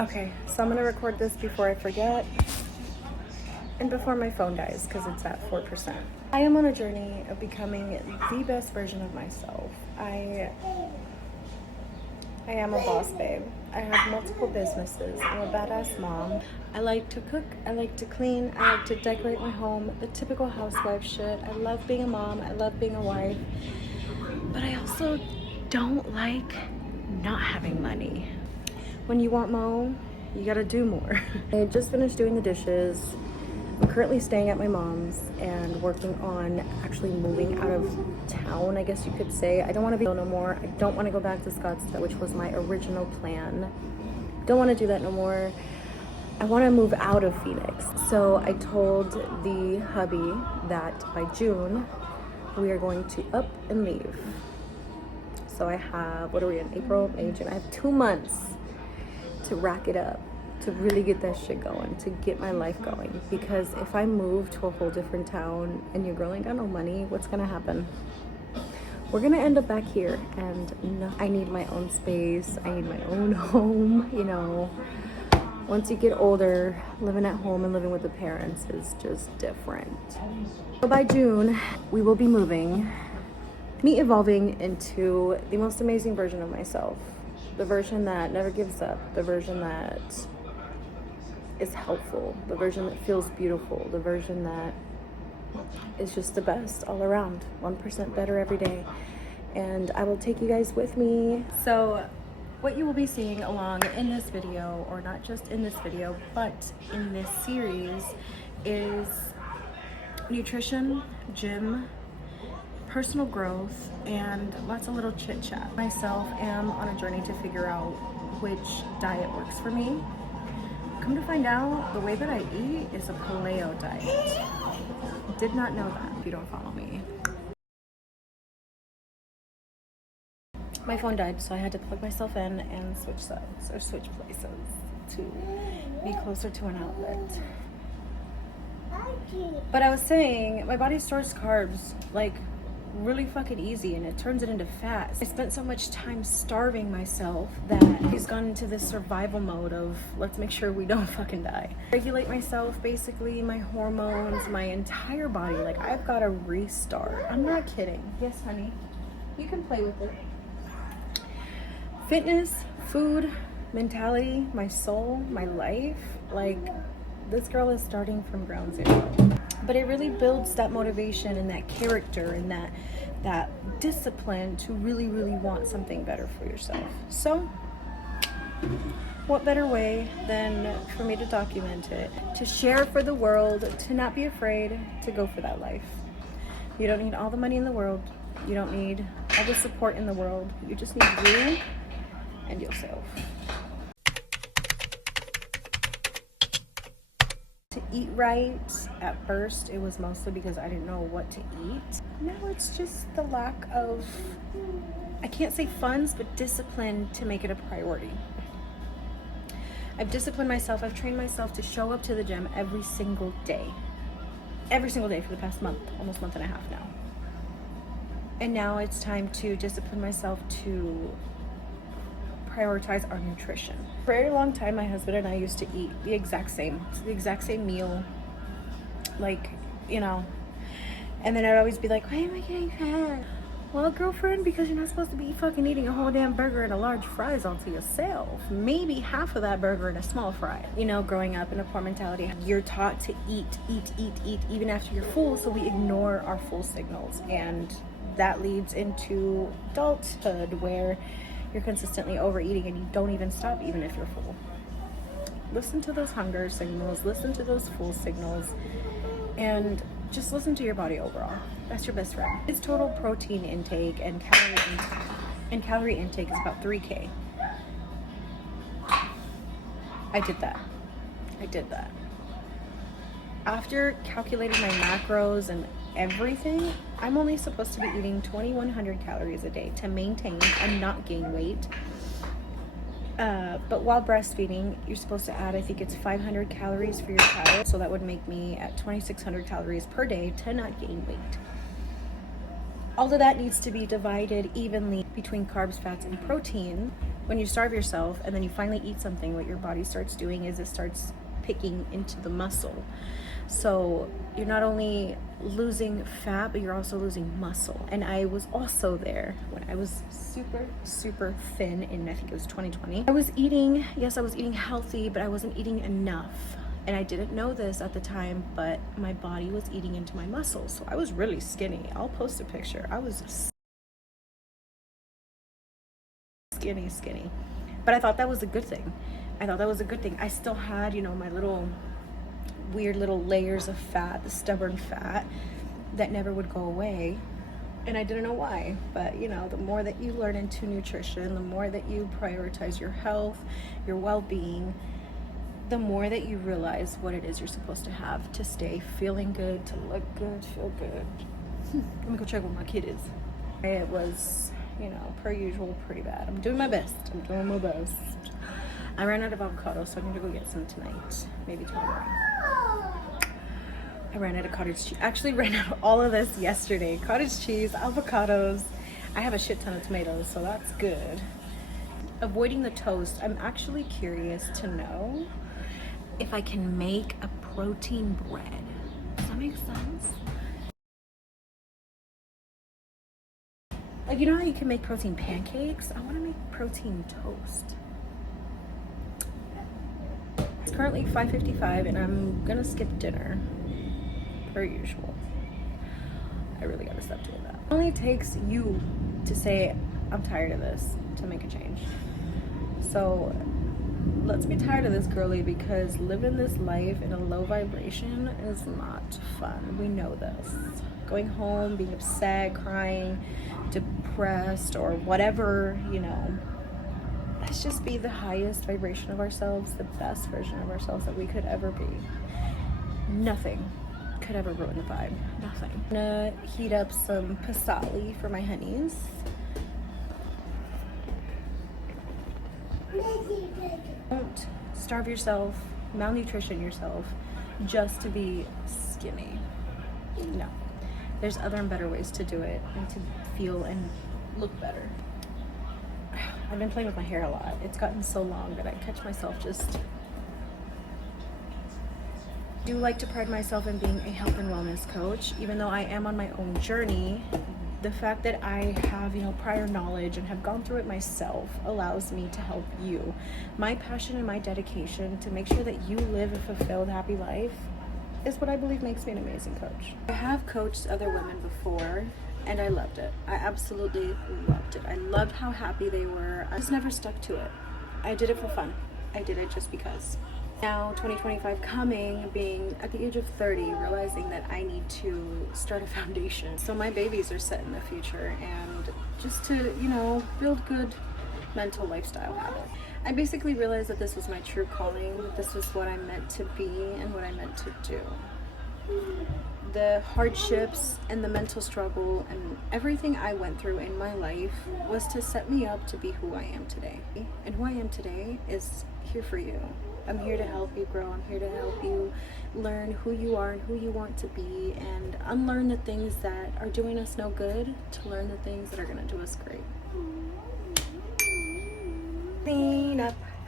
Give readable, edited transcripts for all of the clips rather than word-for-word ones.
Okay, so I'm gonna record this before I forget and before my phone dies because it's at 4%. I am on a journey of becoming the best version of myself. I am a boss babe. I have multiple businesses. I'm a badass mom. I like to cook, I like to clean, I like to decorate my home, the typical housewife shit. I love being a mom, I love being a wife, but I also don't like not having money. When you want more, you gotta do more. I just finished doing the dishes. I'm currently staying at my mom's and working on actually moving out of town, I guess you could say. I don't want to be no more. I don't want to go back to Scottsdale, which was my original plan. Don't want to do that no more. I want to move out of Phoenix. So I told the hubby that by June, we are going to up and leave. So I have, what are we in, April, May, June? I have 2 months to rack it up, to really get that shit going, to get my life going. Because if I move to a whole different town and your girl ain't got no money, what's gonna happen? We're gonna end up back here, and no, I need my own space, I need my own home, you know. Once you get older, living at home and living with the parents is just different. So by June, we will be moving, me evolving into the most amazing version of myself. The version that never gives up, the version that is helpful, the version that feels beautiful, the version that is just the best all around, 1% better every day. And I will take you guys with me. So what you will be seeing along in this video, or not just in this video, but in this series, is nutrition, gym, personal growth, and lots of little chit chat. Myself am on a journey to figure out which diet works for me. Come to find out, the way that I eat is a paleo diet. Did not know that if you don't follow me. My phone died, so I had to plug myself in and switch sides, or switch places to be closer to an outlet. But I was saying, my body stores carbs like really fucking easy, and it turns it into fat. I spent so much time starving myself that he's gone into this survival mode of let's make sure we don't fucking die. Regulate myself, basically, my hormones, my entire body. Like, I've got to restart. I'm not kidding. Yes, honey, you can play with it. Fitness, food, mentality, my soul, my life, like, this girl is starting from ground zero. But it really builds that motivation and that character and that discipline to really, really want something better for yourself. So what better way than for me to document it, to share for the world, to not be afraid to go for that life. You don't need all the money in the world. You don't need all the support in the world. You just need you and yourself. To eat right, at first it was mostly because I didn't know what to eat. Now it's just the lack of, I can't say funds, but discipline to make it a priority. I've disciplined myself, I've trained myself to show up to the gym every single day. Every single day for the past month, almost month and a half now. And now it's time to discipline myself to prioritize our nutrition. For a very long time, my husband and I used to eat the exact same meal, like, you know, and then I'd always be like, why am I getting fat? Well, girlfriend, because you're not supposed to be fucking eating a whole damn burger and a large fries all to yourself. Maybe half of that burger and a small fry. You know, growing up in a poor mentality, you're taught to eat, even after you're full, so we ignore our full signals. And that leads into adulthood, where you're consistently overeating and you don't even stop even if you're full. Listen to those hunger signals, listen to those full signals, and just listen to your body overall. That's your best friend. Its total protein intake and calorie intake is about 3K. I did that. I did that. After calculating my macros and everything, I'm only supposed to be eating 2,100 calories a day to maintain and not gain weight. But while breastfeeding, you're supposed to add, I think it's 500 calories for your child. So that would make me at 2,600 calories per day to not gain weight. All of that needs to be divided evenly between carbs, fats, and protein. When you starve yourself and then you finally eat something, what your body starts doing is it starts picking into the muscle. So you're not only losing fat, but you're also losing muscle. And I was also there when I was super thin in, I think it was 2020. I was eating healthy, but I wasn't eating enough. And I didn't know this at the time, but my body was eating into my muscles. So I was really skinny. I'll post a picture. I was skinny. But I thought that was a good thing. I still had, my little weird little layers of fat, the stubborn fat that never would go away. And I didn't know why. But, the more that you learn into nutrition, the more that you prioritize your health, your well-being, the more that you realize what it is you're supposed to have to stay feeling good, to look good, feel good. Let me go check where my kid is. It was, per usual, pretty bad. I'm doing my best. I ran out of avocado, so I need to go get some tonight, maybe tomorrow morning. I ran out of cottage cheese. Actually ran out of all of this yesterday. Cottage cheese, avocados. I have a shit ton of tomatoes, so that's good. Avoiding the toast, I'm actually curious to know if I can make a protein bread. Does that make sense? Like, how you can make protein pancakes? I want to make protein toast. It's currently 5:55 and I'm gonna skip dinner, per usual. I really gotta stop doing that. It only takes you to say, I'm tired of this, to make a change. So let's be tired of this, girly, because living this life in a low vibration is not fun. We know this. Going home, being upset, crying, depressed, or whatever, let's just be the highest vibration of ourselves, the best version of ourselves that we could ever be. Nothing could ever ruin the vibe. Nothing. I'm gonna heat up some pasali for my honeys. Don't starve yourself, malnutrition yourself, just to be skinny. No. There's other and better ways to do it and to feel and look better. I've been playing with my hair a lot. It's gotten so long that I catch myself just... I do like to pride myself in being a health and wellness coach. Even though I am on my own journey, the fact that I have, prior knowledge and have gone through it myself allows me to help you. My passion and my dedication to make sure that you live a fulfilled, happy life is what I believe makes me an amazing coach. I have coached other women before, and I loved it. I absolutely loved it. I loved how happy they were. I just never stuck to it. I did it for fun. I did it just because. Now, 2025 coming, being at the age of 30, realizing that I need to start a foundation. So my babies are set in the future, and just to, build good mental lifestyle habits. I basically realized that this was my true calling, that this was what I'm meant to be and what I'm meant to do. The hardships and the mental struggle and everything I went through in my life was to set me up to be who I am today. And who I am today is here for you. I'm here to help you grow. I'm here to help you learn who you are and who you want to be, and unlearn the things that are doing us no good to learn the things that are going to do us great.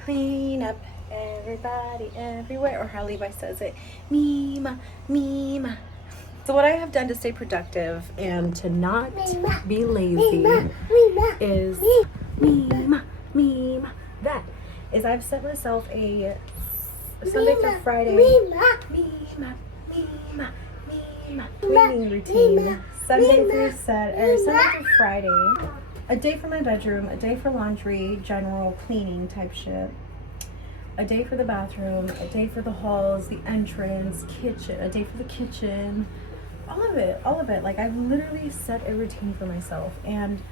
Clean up, everybody, everywhere, or how Levi says it, mima. So what I have done to stay productive and to not be lazy is that is I've set myself a Sunday through Friday cleaning routine. Sunday through Friday. A day for my bedroom, a day for laundry, general cleaning type shit. A day for the bathroom, a day for the halls, the entrance, kitchen, a day for the kitchen. All of it. Like, I've literally set a routine for myself, and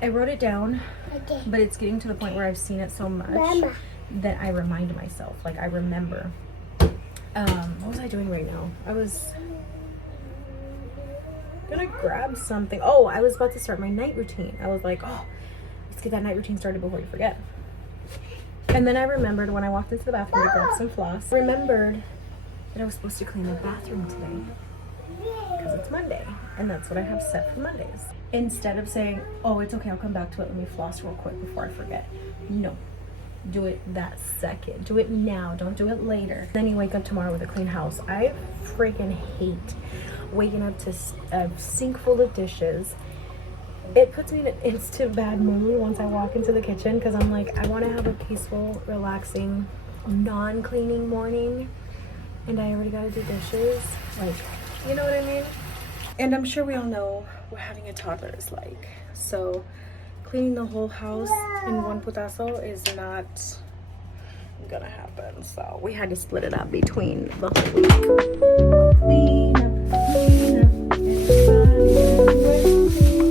I wrote it down, but it's getting to the point where I've seen it so much then I remind myself, like I remember. What was I doing right now? I was gonna grab something. Oh, I was about to start my night routine. I was like, oh, let's get that night routine started before you forget. And then I remembered when I walked into the bathroom to grab some floss, I remembered that I was supposed to clean the bathroom today because it's Monday, and that's what I have set for Mondays. Instead of saying, oh, it's okay, I'll come back to it, let me floss real quick before I forget. No, do it that second. Do it now, don't do it later. Then you wake up tomorrow with a clean house. I freaking hate waking up to a sink full of dishes. It puts me in an instant bad mood once I walk into the kitchen because I'm like, I want to have a peaceful, relaxing, non-cleaning morning, and I already gotta do dishes. Like, you know what I mean? And I'm sure we all know what having a toddler is like. So cleaning the whole house in one putazo is not gonna happen. So we had to split it up between the whole week. Clean up, clean up, everybody everywhere, clean up.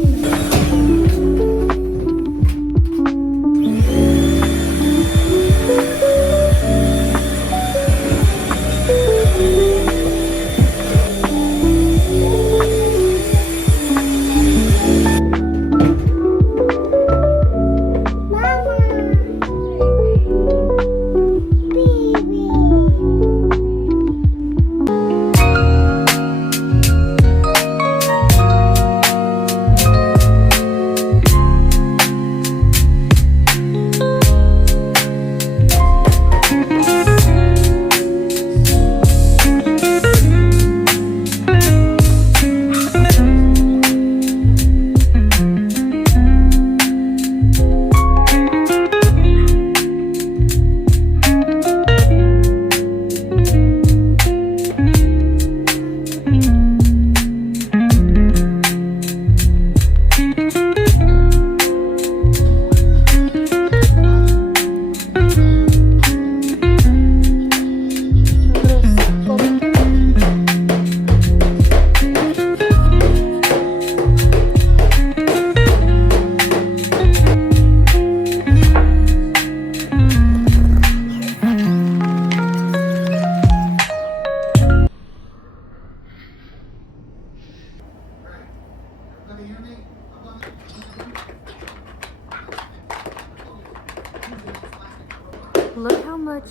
Look how much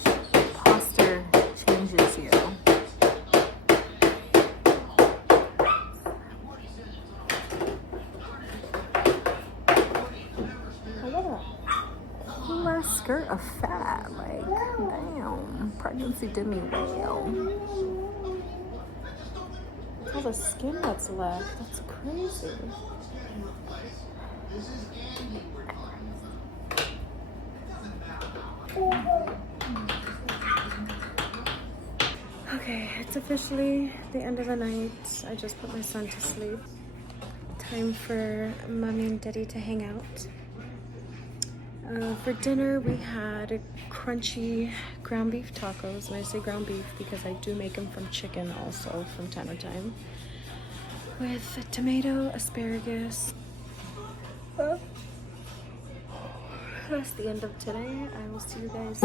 posture changes you. Look at that. Less skirt of fat. Like, damn. Pregnancy did me well. All the skin that's left. That's crazy. Okay, it's officially the end of the night. I just put my son to sleep. Time for mommy and daddy to hang out. For dinner, we had crunchy ground beef tacos. And I say ground beef because I do make them from chicken also from time to time. With a tomato, asparagus. That's the end of today. I will see you guys.